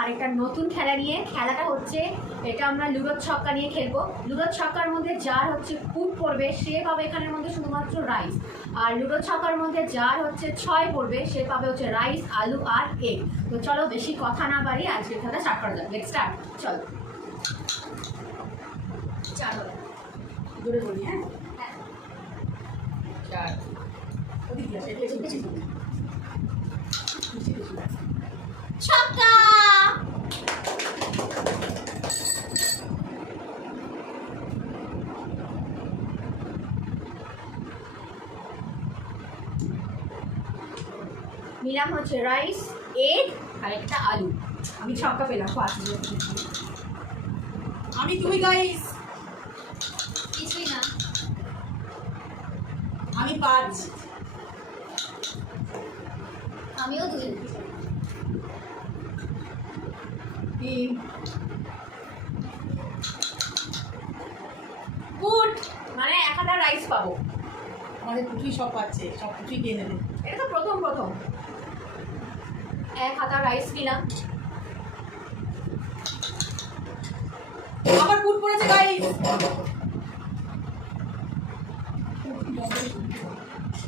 আরেকটা নতুন খেলা নিয়ে। খেলাটা হচ্ছে এটা আমরা লুডোর ছক্কা নিয়ে খেলবো। লুডোর ছক্কার মধ্যে যার হচ্ছে ফুট পড়বে সে পাবে এখানের মধ্যে শুধুমাত্র রাইস, আর লুডোর ছক্কার মধ্যে যার হচ্ছে 6 পড়বে সে পাবে হচ্ছে রাইস, আলু আর এগ। তো চলো বেশি কথা না বাড়ি আজকে খেলা স্টার্ট করা যাক। Let's start. চলো চার হবে জোরে বলি। হ্যাঁ, হ্যাঁ চার। ওদিকে আসে, এটা এসে বেশি বলি। ছক্কা। নিলাম হচ্ছে রাইস, এগ আর একটা আলু। আমি ছক্কা পেলাম ফার্স্ট। আমি তুমি গাইস। কিছুই না। আমি 5। আমিও 2। 3। গুড, মানে 1 হাতা রাইস পাবো। আমাদের পুটুই সব পাচ্ছে, সব পুটুই খেয়ে নেবে। এটা তো প্রথম 1 হাতা রাইস নিলাম। আবার পুট পড়েছে গাইস।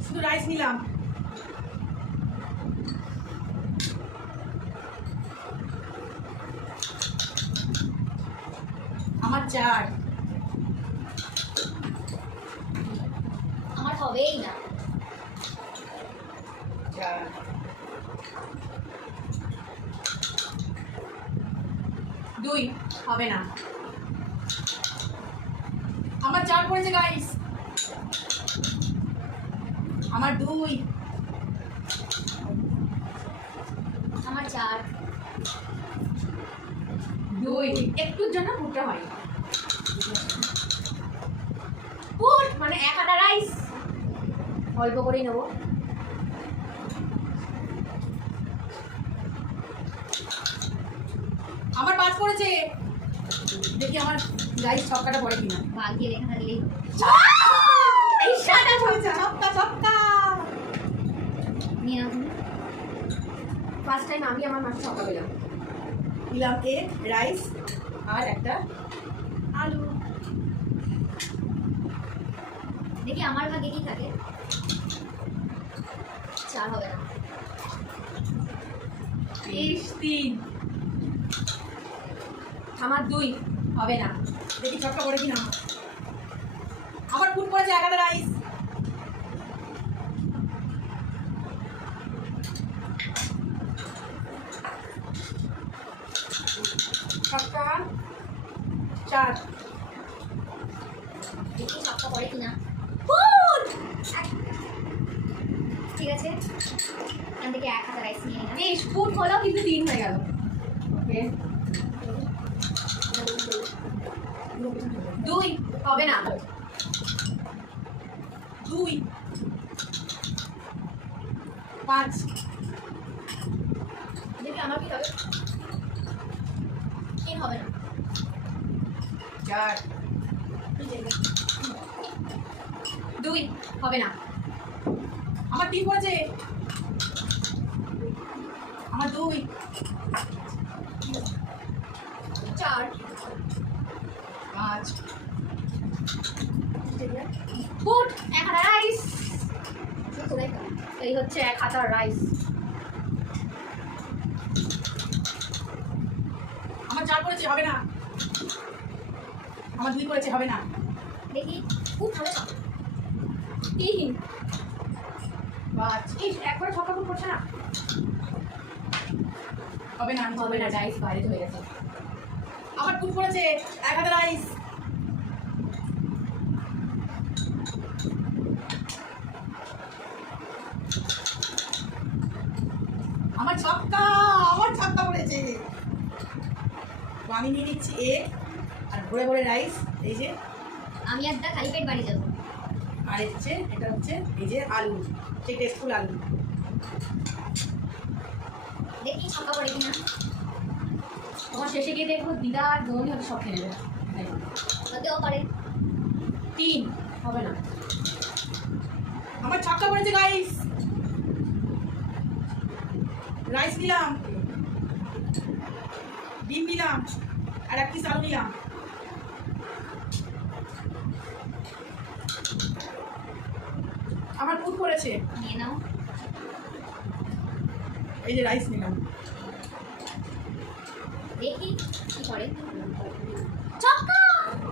শুধু রাইস নিলাম। আমার 4। আমার হবেই না। 4। 2 হবে না। আমার 4 পড়েছে গাইস। আমার 2। আমার 4। 2 একটুর জন্য পুটটা হয়। পুট মানে 1 হাতা রাইস অল্প করেই নেবো। আমার 5 পড়েছে। দেখি আমার রাইস ছক্কাটা পড়ে কিনা। ভাগ্যে লেখা দিলেই এই শাটা পড়েছে। ছক্কা ছক্কা। নিয়ে নাও তুমি। ফার্স্ট টাইম আমি আমার মাছ ছক্কা পেলাম। দিলাম এগ, রাইস আর একটা আলু। দেখি আমার ভাগ্যে কি থাকে। 4 হবে না। 3। আমার 2 হবে না। দেখি ছক্কা পড়ে কিনা। আমার ফুট পড়েছে 1 হাতা রাইস। ছক্কা 4। দেখি ছক্কা পড়ে কিনা। ফুট ঠিক আছে, এখান থেকে 1 হাতা রাইস নিয়ে নিলাম। এই ফুট হলো কিন্তু 3 হয়ে গেল। ওকে, 2 হবে না। 2। 5। দেখি আমার কি হবে। 3 হবে না। 4। 2 হবে না। আমার 3 পড়েছে। আমার 2। 4। 5। ফুট 1 হাতা রাইস। এই হচ্ছে 1 হাতা রাইস। আমার 4 পড়েছে, হবে না। আমার 2 পড়েছে, হবে না। দেখি খুব ভালো ছক। 3। 5। এই একবার ছক্কা ফুট পড়ছে না। হবে না, হবে না, রাইস বাইরে হয়ে গেছে। আমার ফুট পড়েছে 1 হাতা রাইস। আমার ছক্কা পড়েছে। তো আমি নিয়ে নিচ্ছি এগ আর ভরে ভরে রাইস। এই যে, আমি একটা খালি পেট বাড়ি যাবো। আর এটা হচ্ছে এই যে আলু, সেই টেস্টফুল আলু। দেখি ছক্কা পড়ে কিনা। তোমার শেষে গিয়ে দেখবো দিদা আর বোন হয়তো সব খেয়ে নেবে। হতেও পারে। 3 হবে না। আমার ছক্কা পড়েছে গাইস। রাইস নিলাম। ডিম নিলাম আর এক পিস আলু নিলাম। আমার পুট পড়েছে, নিয়ে নাও। এই যে রাইস নিলাম। দেখি কি করে। ছক্কা!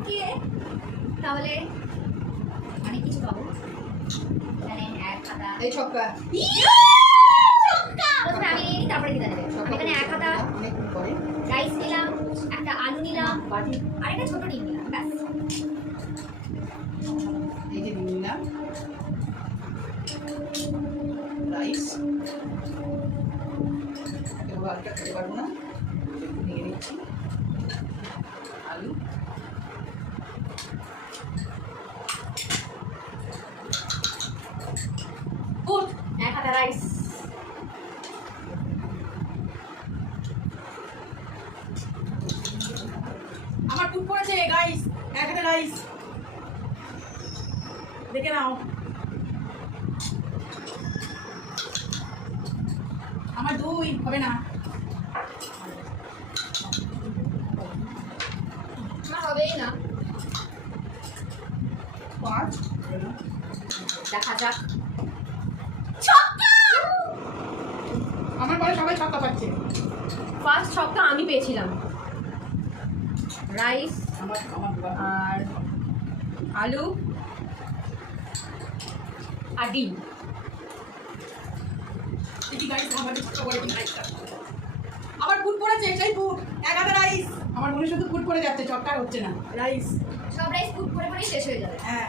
কে? তাহলে অনেক কিছু পাবো। এখানে এক খাতা। এই ছক্কা। প্রথমে আমি নিই, তারপরে দিদা নেবে। আমি এখানে এক খাতা অনেক করে রাইস নিলাম, একটা আলু নিলাম, বাটি। আর একটা ছোট ডিম নিলাম, ব্যাস। এই যে ডিম নিলাম, রাইস। এবার আলুটা খেতে পারবো না, একটু ভেঙে নিচ্ছি। আলু, গুড, এক খাতা রাইস। আমার পুট পড়েছে গাইস, এক হাতে রাইস। দেখে নাও। আমার 2 হবে না। আমার হবেই না, 5 দেখা যাক। আমার পরে সবাই ছক্কা পাচ্ছে। ফার্স্ট ছক্কা আমি পেয়েছিলাম। রাইস আমার আর আলু আর ডিম। দেখি গাইস আমার ছক্কা পড়ে কিনা। আমার ফুট পড়েছে, সেই ফুট এক হাতে রাইস। আমার মনে শুধু ফুট পড়ে যাচ্ছে, ছক্কা হচ্ছে না। রাইস, সব রাইস কুক করে করে শেষ হয়ে যাবে। হ্যাঁ।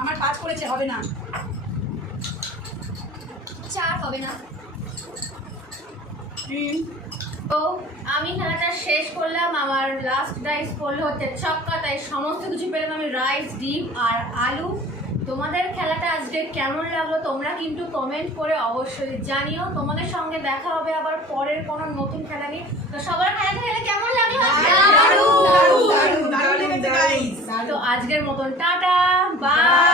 আমার 5 পড়েছে, হবে না। 4 হবে না। 3 তো আমি খেলাটা শেষ করলাম। আমার লাস্ট রাইস পড়লো হচ্ছে ছক্কা, তাই সমস্ত কিছু পেলাম আমি, রাইস, ডিম আর আলু। তোমাদের খেলাটা আজকে কেমন লাগলো তোমরা কিন্তু কমেন্ট করে অবশ্যই জানিও। তোমাদের সঙ্গে দেখা হবে আবার পরের কোনো নতুন খেলা নিয়ে। তো সবার খেলা খেলে কেমন লাগলো আজকে? দারুণ, দারুণ, দারুণ, দারুণ লেগেছে গাইস। তো আজকের মতন টাটা, বাই।